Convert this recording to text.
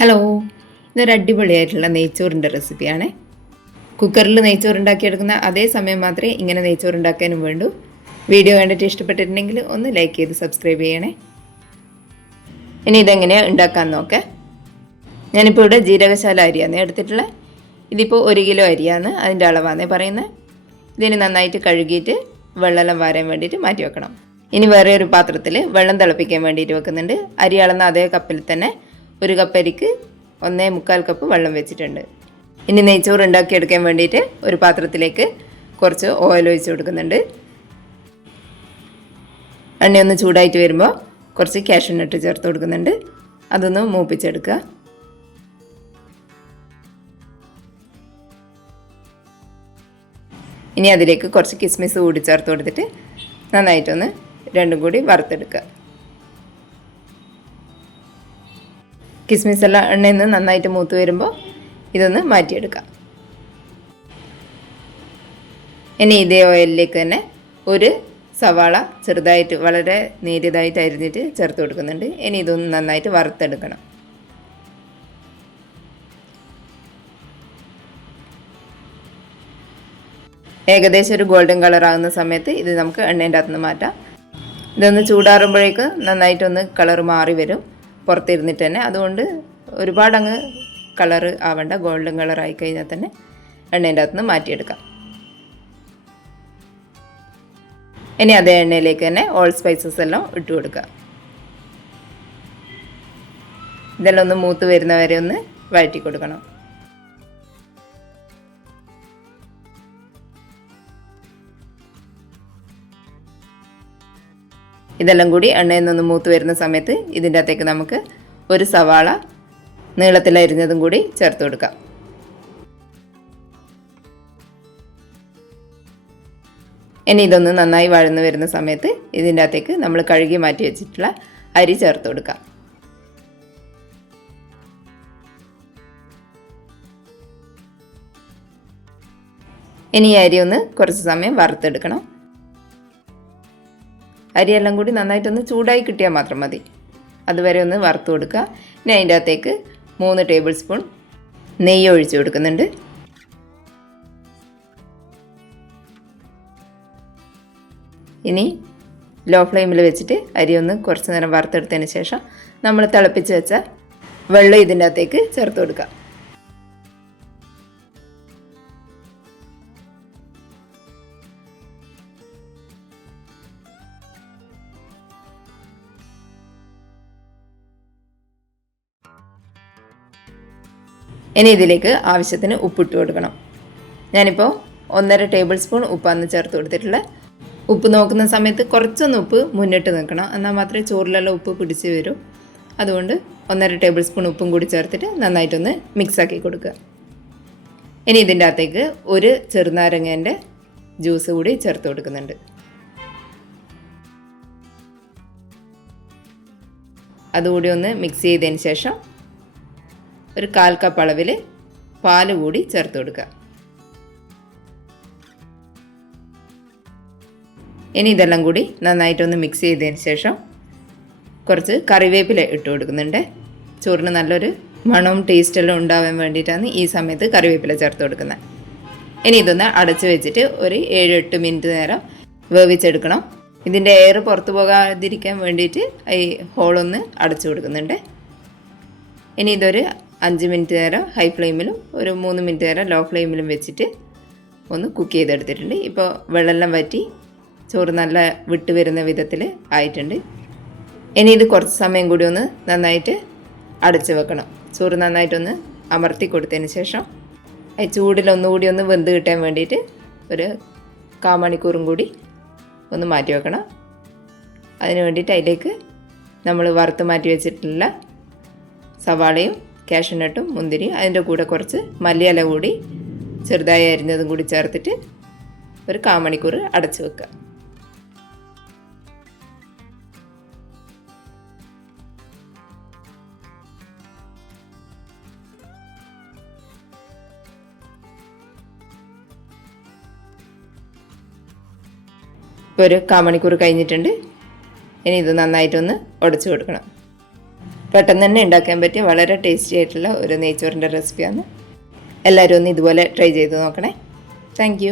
Hello, ഇതൊരു അടിപൊളിയായിട്ടുള്ള നെയ്ച്ചോറിൻ്റെ റെസിപ്പിയാണ്. കുക്കറിൽ നെയ്ച്ചോറ് ഉണ്ടാക്കിയെടുക്കുന്ന അതേ സമയം മാത്രമേ ഇങ്ങനെ നെയ്ച്ചോറ് ഉണ്ടാക്കാനും വേണ്ടൂ. വീഡിയോ കണ്ടിട്ട് ഇഷ്ടപ്പെട്ടിട്ടുണ്ടെങ്കിൽ ഒന്ന് ലൈക്ക് ചെയ്ത് സബ്സ്ക്രൈബ് ചെയ്യണേ. ഇനി ഇതെങ്ങനെയാണ് ഉണ്ടാക്കാൻ നോക്കാം. ഞാനിപ്പോൾ ഇവിടെ ജീരകശാല അരിയാണ് എടുത്തിട്ടുള്ളത്. ഇതിപ്പോൾ 1 കിലോ അരിയാണ്, അതിൻ്റെ അളവാണ് പറയുന്നത്. ഇതിന് നന്നായിട്ട് കഴുകിയിട്ട് വെള്ളം വാരാൻ വേണ്ടിയിട്ട് മാറ്റി വെക്കണം. ഇനി വേറെ ഒരു പാത്രത്തിൽ വെള്ളം തിളപ്പിക്കാൻ വേണ്ടിയിട്ട് വെക്കുന്നുണ്ട്. അരി അളന്ന അതേ കപ്പിൽ തന്നെ 1 കപ്പ് അരിക്ക് 1.25 കപ്പ് വെള്ളം വെച്ചിട്ടുണ്ട്. ഇനി നെയ്ച്ചോറ് ഉണ്ടാക്കിയെടുക്കാൻ വേണ്ടിയിട്ട് ഒരു പാത്രത്തിലേക്ക് കുറച്ച് ഓയിൽ ഒഴിച്ച് കൊടുക്കുന്നുണ്ട്. എണ്ണയൊന്ന് ചൂടായിട്ട് വരുമ്പോൾ കുറച്ച് കാഷ്യൂ നട്ട് ചേർത്ത് കൊടുക്കുന്നുണ്ട്. അതൊന്ന് മൂപ്പിച്ചെടുക്കുക. ഇനി അതിലേക്ക് കുറച്ച് കിസ്മിസ് കൂടി ചേർത്ത് കൊടുത്തിട്ട് നന്നായിട്ടൊന്ന് രണ്ടും കൂടി വറുത്തെടുക്കുക. കിസ്മിസ് എല്ലാം എണ്ണയിൽ നിന്ന് നന്നായിട്ട് മൂത്ത് വരുമ്പോൾ ഇതൊന്ന് മാറ്റിയെടുക്കാം. ഇനി ഇതേ ഓയിലിലേക്ക് തന്നെ ഒരു സവാള ചെറുതായിട്ട് വളരെ നേരിയതായിട്ട് അരിഞ്ഞിട്ട് ചേർത്ത് കൊടുക്കുന്നുണ്ട്. ഇനി ഇതൊന്ന് നന്നായിട്ട് വറുത്തെടുക്കണം. ഏകദേശം ഒരു ഗോൾഡൻ കളർ ആകുന്ന സമയത്ത് ഇത് നമുക്ക് എണ്ണേൻ്റെ അകത്തുനിന്ന് മാറ്റാം. ഇതൊന്ന് ചൂടാറുമ്പോഴേക്ക് നന്നായിട്ടൊന്ന് കളർ മാറി വരും പുറത്തിരുന്നിട്ട് തന്നെ. അതുകൊണ്ട് ഒരുപാടങ്ങ് കളറ് ആവേണ്ട, ഗോൾഡൻ കളർ ആയി കഴിഞ്ഞാൽ തന്നെ എണ്ണേൻ്റെ അകത്തുനിന്ന് മാറ്റിയെടുക്കാം. ഇനി അതേ എണ്ണയിലേക്ക് തന്നെ ഓൾ സ്പൈസസ് എല്ലാം ഇട്ട് കൊടുക്കുക. ഇതെല്ലാം ഒന്ന് മൂത്ത് വരുന്നവരെ ഒന്ന് വഴറ്റി കൊടുക്കണം. ഇതെല്ലാം കൂടി എണ്ണയിൽ നിന്ന് മൂത്ത് വരുന്ന സമയത്ത് ഇതിൻ്റെ അകത്തേക്ക് നമുക്ക് ഒരു സവാള നീളത്തിലരിഞ്ഞതും കൂടി ചേർത്ത് കൊടുക്കാം. ഇനി ഇതൊന്ന് നന്നായി വഴന്ന് വരുന്ന സമയത്ത് ഇതിൻ്റെ അകത്തേക്ക് നമ്മൾ കഴുകി മാറ്റി വെച്ചിട്ടുള്ള അരി ചേർത്ത് കൊടുക്കാം. ഇനി ഈ അരി ഒന്ന് കുറച്ച് സമയം വറുത്തെടുക്കണം. അരിയെല്ലാം കൂടി നന്നായിട്ടൊന്ന് ചൂടായി കിട്ടിയാൽ മാത്രം മതി. അതുവരെ ഒന്ന് വറുത്ത് കൊടുക്കുക. ഇനി അതിൻ്റെ അകത്തേക്ക് 3 ടേബിൾ സ്പൂൺ നെയ്യ് ഒഴിച്ച് കൊടുക്കുന്നുണ്ട്. ഇനി ലോ ഫ്ലെയിമിൽ വെച്ചിട്ട് അരി ഒന്ന് കുറച്ച് നേരം വറുത്തെടുത്തതിന് ശേഷം നമ്മൾ തിളപ്പിച്ച് വെച്ച വെള്ളം ഇതിൻ്റെ അകത്തേക്ക് ചേർത്ത് കൊടുക്കുക. ഇനി ഇതിലേക്ക് ആവശ്യത്തിന് ഉപ്പിട്ട് കൊടുക്കണം. ഞാനിപ്പോൾ 1.5 ടേബിൾ സ്പൂൺ ഉപ്പാണ് ചേർത്ത് കൊടുത്തിട്ടുള്ളത്. ഉപ്പ് നോക്കുന്ന സമയത്ത് കുറച്ചൊന്ന് ഉപ്പ് മുന്നിട്ട് നിൽക്കണം, എന്നാൽ മാത്രമേ ചോറിലെല്ലാം ഉപ്പ് പിടിച്ച് വരും. അതുകൊണ്ട് 1.5 ടേബിൾ സ്പൂൺ ഉപ്പും കൂടി ചേർത്തിട്ട് നന്നായിട്ടൊന്ന് മിക്സാക്കി കൊടുക്കുക. ഇനി ഇതിൻ്റെ അകത്തേക്ക് ഒരു ചെറുനാരങ്ങേൻ്റെ ജ്യൂസ് കൂടി ചേർത്ത് കൊടുക്കുന്നുണ്ട്. അതുകൂടി ഒന്ന് മിക്സ് ചെയ്തതിന് ശേഷം ഒരു 1/4 കപ്പ് അളവിൽ പാൽ കൂടി ചേർത്ത് കൊടുക്കുക. ഇനി ഇതെല്ലാം കൂടി നന്നായിട്ടൊന്ന് മിക്സ് ചെയ്തതിന് ശേഷം കുറച്ച് കറിവേപ്പില ഇട്ട് കൊടുക്കുന്നുണ്ട്. ചോറിന് നല്ലൊരു മണവും ടേസ്റ്റെല്ലാം ഉണ്ടാവാൻ വേണ്ടിയിട്ടാണ് ഈ സമയത്ത് കറിവേപ്പില ചേർത്ത് കൊടുക്കുന്നത്. ഇനി ഇതൊന്ന് അടച്ച് വെച്ചിട്ട് ഒരു 7-8 മിനിറ്റ് നേരം വേവിച്ചെടുക്കണം. ഇതിൻ്റെ എയർ പുറത്തു പോകാതിരിക്കാൻ വേണ്ടിയിട്ട് ഈ ഹോളൊന്ന് അടച്ചു കൊടുക്കുന്നുണ്ട്. ഇനി ഇതൊരു 5 മിനിറ്റ് നേരം ഹൈ ഫ്ലെയിമിലും ഒരു 3 മിനിറ്റ് നേരം ലോ ഫ്ലെയിമിലും വെച്ചിട്ട് ഒന്ന് കുക്ക് ചെയ്തെടുത്തിട്ടുണ്ട്. ഇപ്പോൾ വെള്ളമെല്ലാം വറ്റി ചോറ് നല്ല വിട്ട് വരുന്ന വിധത്തിൽ ആയിട്ടുണ്ട്. ഇനി ഇത് കുറച്ച് സമയം കൂടി ഒന്ന് നന്നായിട്ട് അടച്ച് വെക്കണം. ചോറ് നന്നായിട്ടൊന്ന് അമർത്തി കൊടുത്തതിന് ശേഷം ഈ ചൂടിലൊന്നുകൂടി ഒന്ന് വെന്ത് കിട്ടാൻ വേണ്ടിയിട്ട് ഒരു 1/4 മണിക്കൂറും കൂടി ഒന്ന് മാറ്റി വെക്കണം. അതിന് വേണ്ടിയിട്ട് അതിലേക്ക് നമ്മൾ വറുത്ത് മാറ്റി വെച്ചിട്ടുള്ള സവാളയും കാഷ്യൂ നട്ടും മുന്തിരി, അതിൻ്റെ കൂടെ കുറച്ച് മല്ലിയില കൂടി ചെറുതായി അരിഞ്ഞതും കൂടി ചേർത്തിട്ട് ഒരു 1/4 മണിക്കൂർ അടച്ചു വെക്കുക. ഇപ്പോൾ ഒരു 1/4 മണിക്കൂർ കഴിഞ്ഞിട്ടുണ്ട്. ഇനി ഇത് നന്നായിട്ടൊന്ന് ഉടച്ചു കൊടുക്കണം. പെട്ടെന്ന് തന്നെ ഉണ്ടാക്കാൻ പറ്റിയ വളരെ ടേസ്റ്റി ആയിട്ടുള്ള ഒരു നെയ്ച്ചോറിൻ്റെ റെസിപ്പിയാണ്. എല്ലാവരും ഒന്ന് ഇതുപോലെ ട്രൈ ചെയ്ത് നോക്കണേ. താങ്ക്